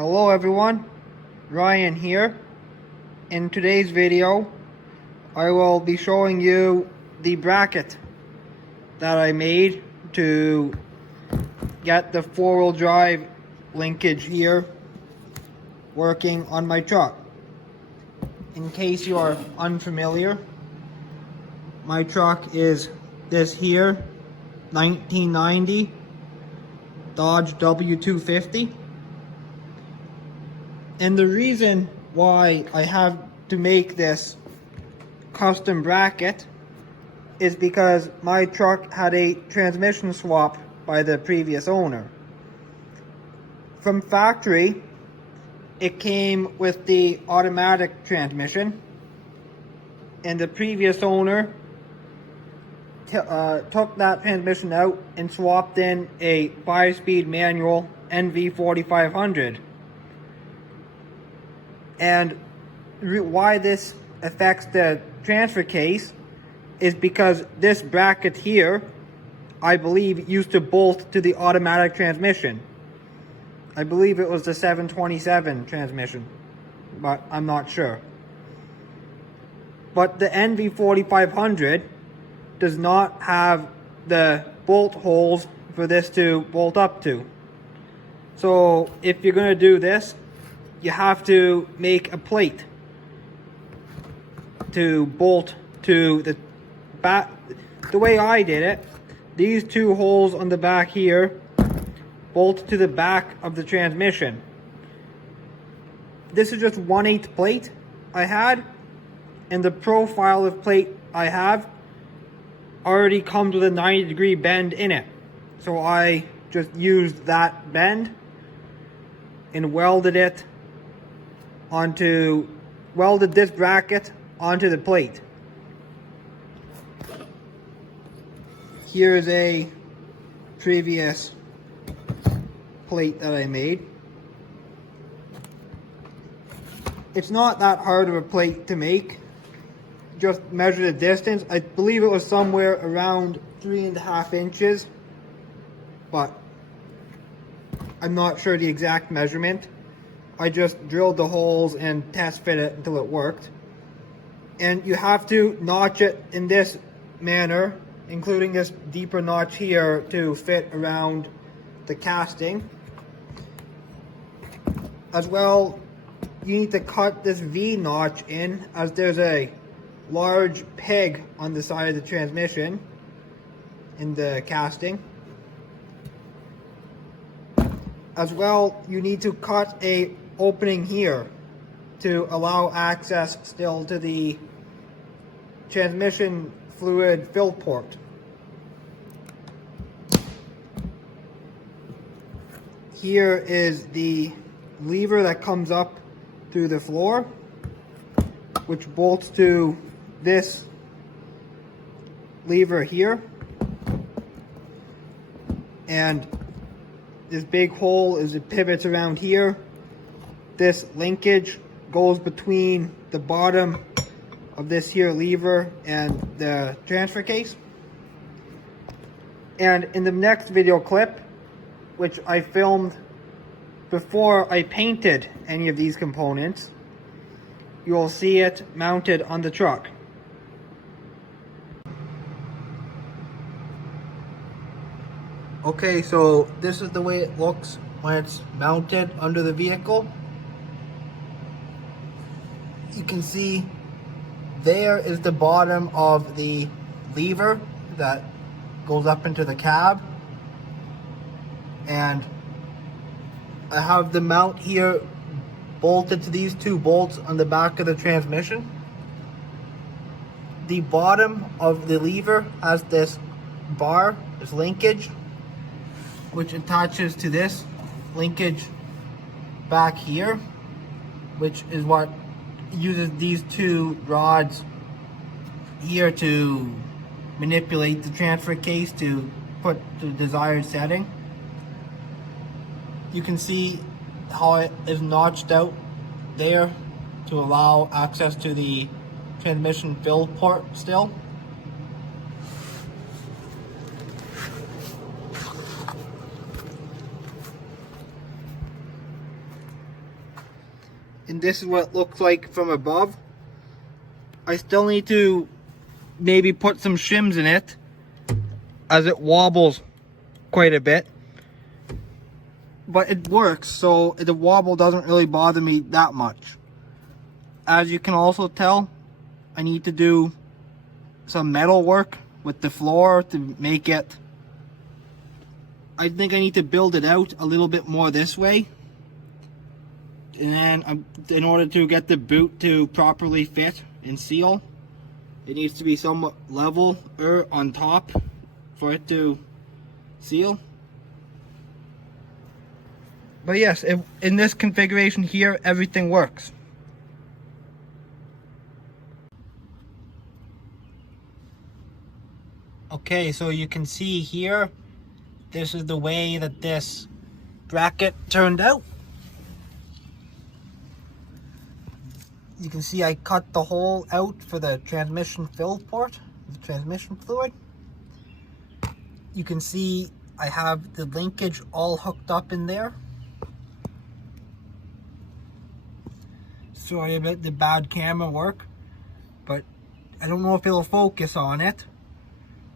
Hello everyone, Ryan here. In today's video, I will be showing you the bracket that I made to get the four-wheel drive linkage here working on my truck. In case you are unfamiliar, my truck is this here 1990 Dodge W250. And the reason why I have to make this custom bracket is because my truck had a transmission swap by the previous owner. From factory, it came with the automatic transmission, and the previous owner took that transmission out and swapped in a 5-speed manual nv4500. And why this affects the transfer case is because this bracket here, I believe, used to bolt to the automatic transmission. I believe it was the 727 transmission, but I'm not sure. But the nv4500 does not have the bolt holes for this to bolt up to. So if you're going to do this, you have to make a plate to bolt to the back. The way I did it, these two holes on the back here bolt to the back of the transmission. This is just 1/8 plate I had, and the profile of plate I have already comes with a 90-degree bend in it. So I just used that bend and welded this bracket onto the plate. Here is a previous plate that I made. It's not that hard of a plate to make. Just measure the distance. I believe it was somewhere around 3.5 inches, but I'm not sure the exact measurement. I just drilled the holes and test fit it until it worked. And you have to notch it in this manner, including this deeper notch here to fit around the casting. As well, you need to cut this V notch in, as there's a large peg on the side of the transmission in the casting. As well, you need to cut a opening here to allow access still to the transmission fluid fill port. Here is the lever that comes up through the floor, which bolts to this lever here. And this big hole is it pivots around here. This linkage goes between the bottom of this here lever and the transfer case. And in the next video clip, which I filmed before I painted any of these components, you will see it mounted on the truck. Okay, so this is the way it looks when it's mounted under the vehicle. You can see there is the bottom of the lever that goes up into the cab. And I have the mount here bolted to these two bolts on the back of the transmission. The bottom of the lever has this bar, this linkage, which attaches to this linkage back here, which is what uses these two rods here to manipulate the transfer case to put the desired setting. You can see how it is notched out there to allow access to the transmission fill port still. and this is what it looks like from above. I still need to maybe put some shims in it as it wobbles quite a bit, but it works, so the wobble doesn't really bother me that much. As you can also tell, I need to do some metal work with the floor to make it, I think I need to build it out a little bit more this way, and then in order to get the boot to properly fit and seal, it needs to be somewhat level on top for it to seal. But yes, in this configuration here, everything works. Okay, so you can see here, this is the way that this bracket turned out. You can see I cut the hole out for the transmission fill port, the transmission fluid. You can see I have the linkage all hooked up in there. Sorry about the bad camera work, but I don't know if it'll focus on it.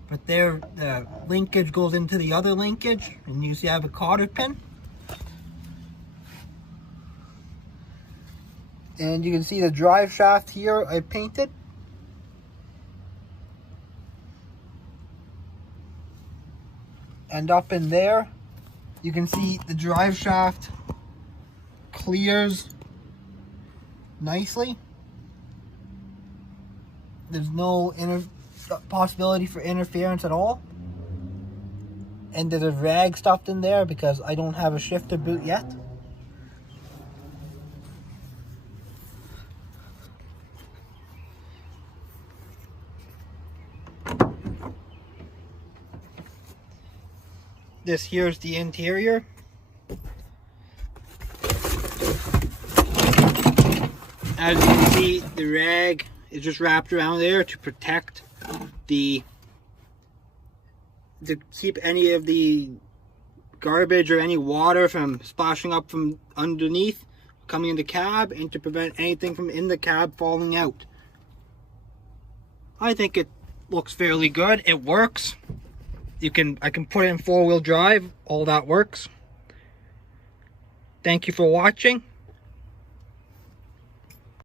But there, the linkage goes into the other linkage, and you can see I have a cotter pin. And you can see the drive shaft here I painted. And up in there, you can see the drive shaft clears nicely. There's no possibility for interference at all. And there's a rag stuffed in there because I don't have a shifter boot yet. This here's the interior. As you can see, the rag is just wrapped around there to protect to keep any of the garbage or any water from splashing up from underneath, coming in the cab, and to prevent anything from in the cab falling out. I think it looks fairly good. It works. I can put it in 4-wheel drive. All that works. Thank you for watching.